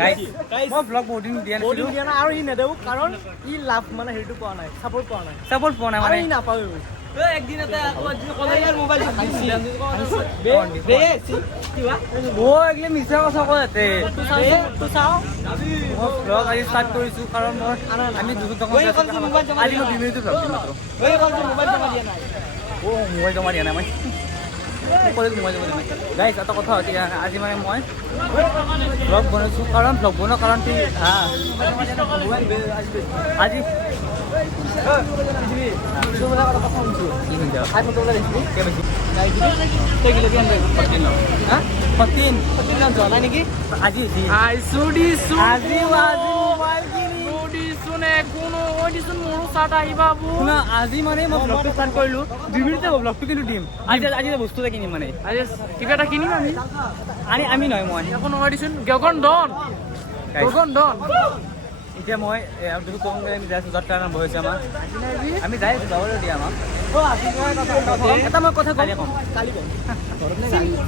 Guys মই blog বহুত দিন দিয়া নাছিলো আৰু ই নেদেও কাৰণ ই লাভ মানে হেৰিটো পোৱা নাই সাপোৰ্ট পোৱা নাই মানে ই নাপায় একদিন এটা কলেজৰ মোবাইল এগিলে মিছা কথা কয় ইয়াতে মই ব্লগ আজি ষ্টাৰ্ট কৰিছোঁ কাৰণ মই আমি দুজন আজি মই 2 মিনিট ব্লগ দিম মাত্ৰ মোবাইল জমা দিয়া নাই মোবাইল জমা দিয়া নাই মই কলেজ মোবাইল জমা দিয়া নাই গাইছ এটা কথা হৈছে আজি মানে মই ব্লগ বনাইছোঁ কাৰণ ব্লগ বনোৱাৰ কাৰণটো আজি আজি মানে মই ব্লগটো ষ্টাৰ্ট কৰিলোঁ 2 মিনিটে ব্লগটো কিন্তু দিম আজি বস্তু এটা কিনিম মানে কিবা এটা কিনিম আমি নহয় মই এখন নহয় দিছোন গগন ডন এতিয়া মই দুটো কম আমি যাই আছোঁ যাত্ৰা আৰম্ভ হৈছে আমাৰ আমি যাই আছোঁ যাবলৈ দিয়া আমাক এটা মই কথা কালি ক'ম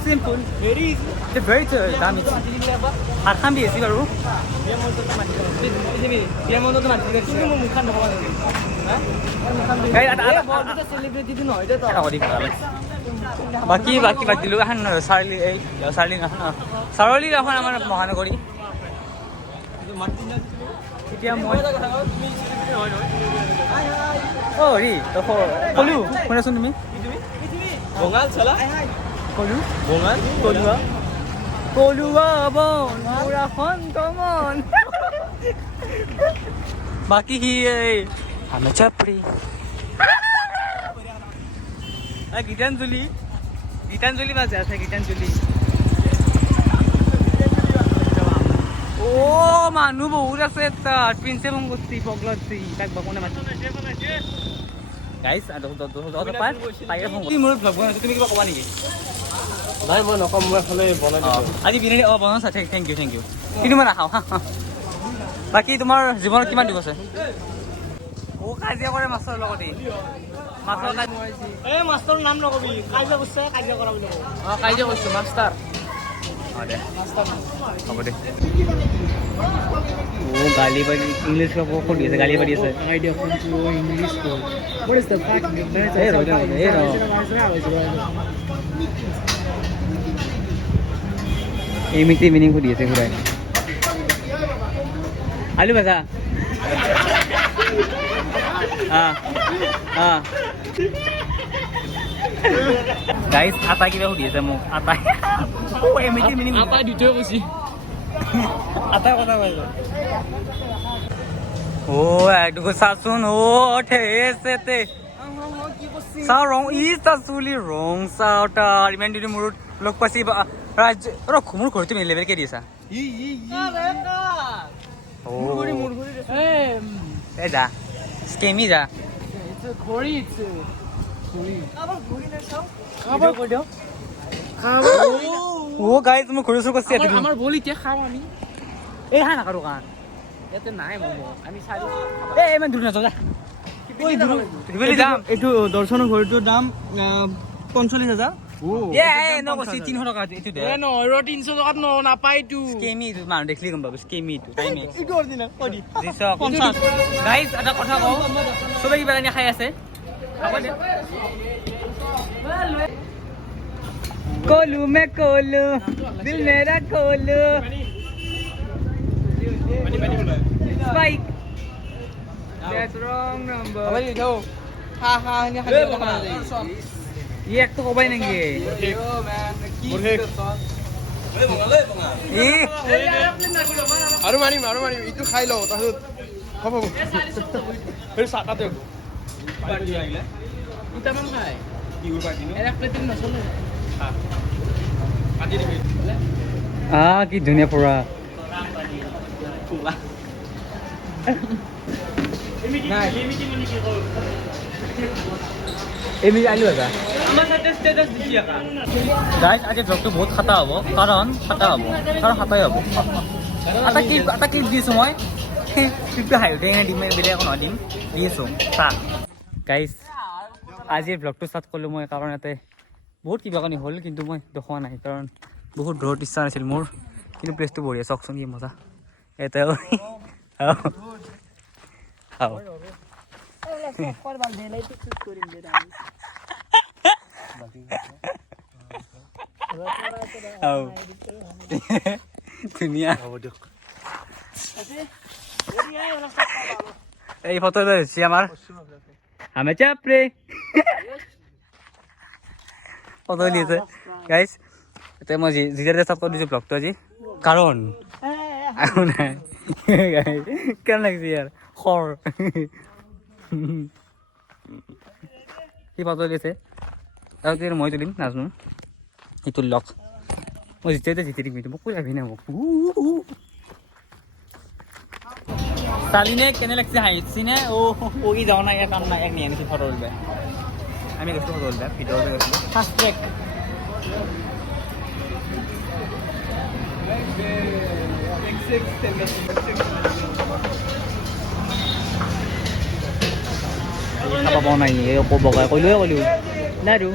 চিম্পুল ভেৰি দাম ভাত খাম বেছি বাৰু বাকী দিলোঁ এখন চাৰ্লি এখন আমাৰ মহানগৰী এতিয়া মই হেৰি কলো শুনাচোন তুমি বঙাল চলা কলো বঙাল কলুৱা বন পুৰাখন কমন বাকী সি আমি চাপৰি গীতাঞ্জলি বাজে আছে গীতাঞ্জলি মানুহ বহুত আছে তাত প্ৰিন্সে মংগস্তি পগলতি তাক কোনে মাতি গাইছ মোৰ ব্লগ বনাইছোঁ তুমি কিবা ক'বা নেকি নাই মই নকম মই খালি বনাই আজি বিৰিয়ানী বনাইছা থেংক ইউ কিন্তু মই নাখাওঁ বাকী তোমাৰ জীৱনত কিমান দিব আছে কাজিয়া কৰে মাছৰ লগতে মাষ্টৰ নাম নকবি কাজিয়া কৰিছে কাজিয়া কৰা বুলি কাজিয়া কৰিছোঁ মাষ্টাৰ হ'ব দে গালি পাৰি ইংলিছ কৰি আছে গালি পাৰি আছে এই মিটি মিনিং কৰি আছে ঘূৰাই আলু ভাজা গাইছ আটা কিবা সুধি আছে মোক আটা এমিটি মিনিং আটা দুটোৱে কৈছি আটা কথা কৈছ একটুকু চাচোন ঠেচেতে চাওঁ ৰং চুলি ৰং চাওঁ তাৰ ইমান দিনে মূৰত লগ পাইছি ৰাজ্য মোৰ ঘৰটো তুমি লেবেলকে দিছা যা স্কেমি যা গাইজ মই ঘূৰি চুৰ কৰিছে আমাৰ বলি এতিয়া খাওঁ আমি এই হা নাকাৰো কাণ ইয়াতে নাই ম'ম' আমি চাৰি ইমান দূৰ নাযাওঁ যা যাম এইটো দৰ্শনৰ ঘৰটোৰ দাম 45,000 300 টকা এইটো দে 300 টকাত নাপায়তো স্কেমি মানুহ দেখিলে গম পাব স্কেমিটো এইটো অৰিজিনেল কৈ দি গাইজ এটা কথা কওঁ চবে কিবা কানি খাই আছে कोलू मैं कोलू दिल मेरा कोलू स्पाइक that's wrong number ये एक तो कोबाई नहीं है আৰু মাৰিম ইটো খাই লওঁ তাৰপিছত হ'ব সেইটো চাকাতে ইটামান খাই এক প্লেট নচলে কি ধুনীয়া পুৰা আলু ভাজা গাইজ আজি ব্লগটো বহুত খাটা হ'ব কাৰণ খাটাই হ'ব এটা ক্লিপ দিছোঁ মই ক্লিপটো হাঁহি উঠে দিম বেলেগ একো নহয় দিম দিছোঁ চাহ গাইজ আজি ব্লগটো ষ্টাৰ্ট কৰিলোঁ মই কাৰণ ইয়াতে বহুত কিবা কানি হ'ল কিন্তু মই দেখুওৱা নাই কাৰণ বহুত দূৰত ইচ্ছা নাছিল মোৰ কিন্তু প্লেচটো বঢ়িয়া চাওকচোন কি মজা এটা ধুনীয়া এই ফটো লৈছি আমাৰ আমি চাপৰে ফটো লিছে গাইজ এতিয়া মই যিহেতু ষ্টাৰ্ট কৰি দিছোঁ ব্লগটো আজি কাৰণ আৰু নাই কেনে লাগিছে ইয়াৰ খৰ সি ফটো দিছে আৰু মই তুলিম নাজানো সি তুলক মই যেতিয়া জিতি দিম মোক কৈ যাবি না মোক চালিনে কেনে লাগছে হাঁহিছি নে কি যাওঁ নাই ইয়াৰ কাম নাই এক নিয়ে আনিছোঁ ফটো উলিয়াই আমি গৈছোঁ ফটো উলিয়াই ভিতৰতে গৈছিলোঁ ফাৰ্ষ্ট ট্ৰেক খাব পাওঁ নাই বগাই ক'লোৱে ক'লো লাৰু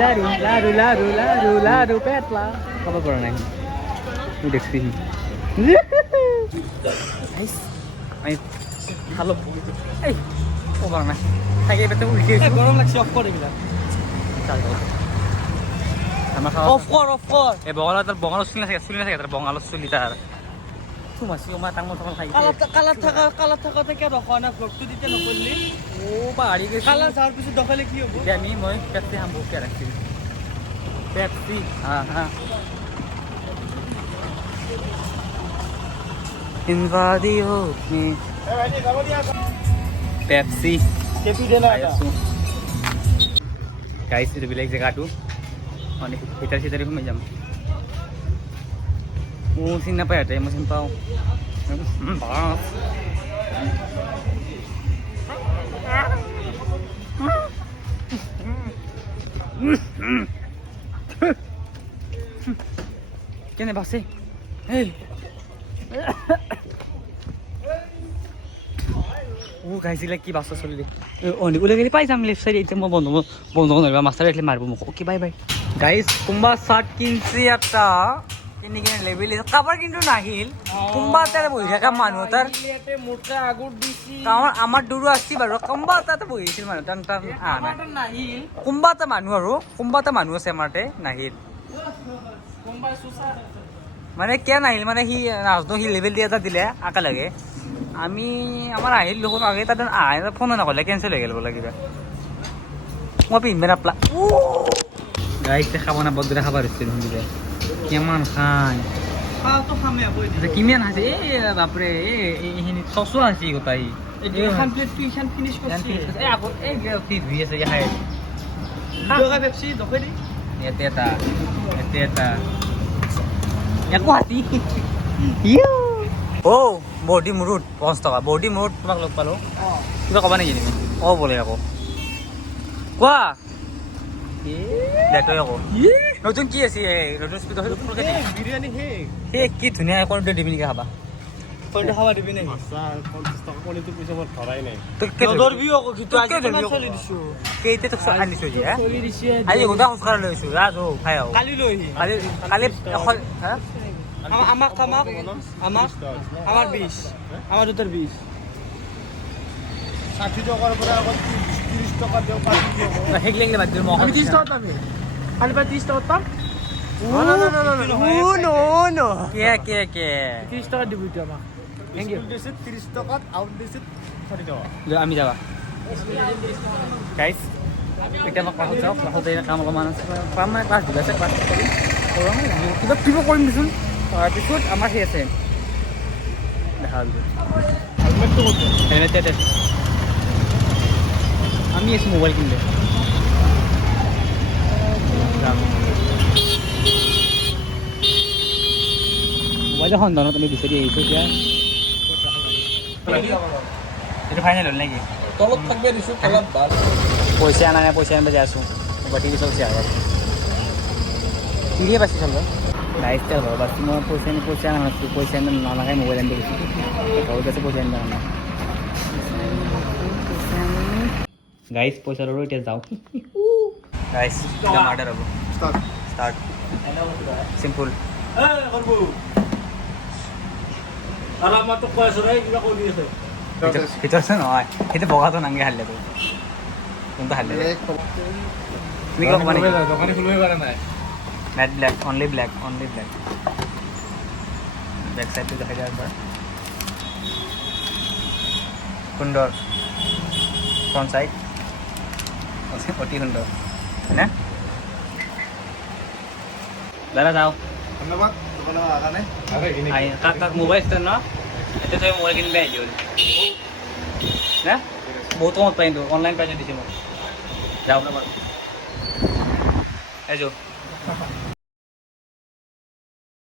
লাৰু লাৰু লাৰু লাৰু লাৰু পেটলা খাব পৰা নাই মই দেখছি আমি খালো এই ক'ব পৰা নাই থাকি পেটে উঠি গৰম লাগছে অফ কৰ এইবিলাক অফ কৰ এই বঙালৰ চুলি নাথাকে তাৰ বঙালৰ চুলি তাৰ মাছি অমা তামোল চামোল খাই কালাত থকা থেকে ৰখা না ভ্লগটো তেতিয়া নকৰিলি পাহাৰি গৈছে কালাৰ যোৱাৰ পিছত দখালে কি হ'ব মই পেপচি খাম বহুত ৰাখিছিল পেপচি পেপচি গাইছ এইটো বেলেগ জেগাটো মানে ভিতৰে চিতৰে সোমাই যাম মোৰ চিনি নাপায় ইয়াতে মই চিনি পাওঁ কেনে বাছে খাইছিলে কি বাছ চলি ওলাই গেলি পাই যাম লেফ্ট চাইড এতিয়া মই বন্ধ নধৰিবা মাষ্টাৰ আহিলে মাৰিব মোক অ'কে বাই বাই গাইজ কোনোবা চাৰ্ট কিনছি এটা কিনি কিনে লেবেল কাবাৰ কিন্তু নাহিল কোনোবা এটা বহি থকা মানুহ তাৰ আমাৰ দূৰো আছিল বাৰু কোনোবা এটা বহি আছিল মানুহ তাৰ নাহিল কোনোবা এটা মানুহ আৰু কোনোবা এটা মানুহ আছে আমাৰ নাহিল মানে কিয় নাহিল মানে সি নাজনো সি লেবেল দিয়া এটা দিলে আকা লাগে আমি আমাৰ আহিল দেখোন আগে তাত আহে ফোনো নকৰিলে কেঞ্চেল হৈ গ'ল বোলে কিবা মই পিন্ধিব নাপলা গাইছ খাব না বদৰে খাব ধৰিছে দেখোন কিবা কিমান খাই কিমান আছে এই বাপৰে এইখিনি চচো আছে গোটাই ধুই আছে ইয়াতে এটা একো হাতী বডি মুৰুত 5 টকা বডি মুৰুত তোমাক লগ পালো কিবা ক'বা নেকি তুমি বোলে আকৌ কোৱা আকৌ নতুন কি আছে নতুন বিৰিয়ানী সেই কি ধুনীয়া কণীটো দিবি নেকি খাবা খাবা দিবি নেকি 50 টকা কণীটো পইচা মোৰ ধৰাই নাই নধৰবি আকৌ কিটো আজি কিমান চলি দিছো কেইতে তো আনিছো জি চলি দিছে আজি গোটা খোজকাঢ় লৈছো ৰাজ ও খাই আও কালি লৈ কালি হা আমাক আমাৰ 20 আমাৰ দুটাৰ 20 60 টকাৰ পৰা আগত 30 টকা দিও পাঁচ দিও হেগলে বাদ দিও আমি 30 টকা পাবি খালি 30 টকা পাম নো কে 30 টকা দিবি তো আমাক থ্যাংক ইউ 30 টকা আউট দিছে 40 টকা আমি যাবা গাইস এটা আমাক পাহত যাও পাহত এই কাম অলপমান আছে পাম মানে ক্লাছ দিবা ক্লাছ কৰিম কিবা কৰিম দিছোন তাৰপিছত আমাৰ সেই আছে দেখা হেলমেটটো আমি আছো মোবাইল কিনলে মোবাইলৰ সন্ধানত আমি বিচাৰি আহিছোঁ এতিয়া এইটো ফাইনেল হ'ল নেকি তলত থাকবে দিছোঁ তলত ভাল পইচা আনা নাই পইচা আনিব যাই আছোঁ বাকী চলছে আৰু কিনিয়ে পাইছোঁ চলো লাইফষ্টাইল হয় বাকী মই পইচা নানাছোঁ পইচা নালাগাই মোবাইল আনিব গৈছোঁ ঘৰত আছে পইচা আনিব নাই গাইজ পইচা ল'ব এতিয়া যাওঁ গাইজ অৰ্ডাৰ হ'ব ষ্টাৰ্ট চিম্পুল Alamat ko sa rin, hindi ako dito. ভিতৰতে নহয় সেইটো বগাটো নাংগে হালিলে তোৰ কোনটো হালিলে তুমি কিবা ক'বা নেকি দোকানী খুলিবই পৰা নাই matte black only black back চাইডটো দেখাই দিয়া একবাৰ সুন্দৰ ফ্ৰণ্ট চাইড অতি সুন্দৰ হয়নে দাদা যাওঁ ধন্যবাদ দোকানৰ কাৰণে কাক মোবাইল ষ্টেণ্ড ন এতিয়া তই মোবাইল কিনিব আহিলি হ'ল না বহুত কমত পাৰিম তোৰ অনলাইন প্ৰাইজত দিছে মোক যাওঁ এইযোৰ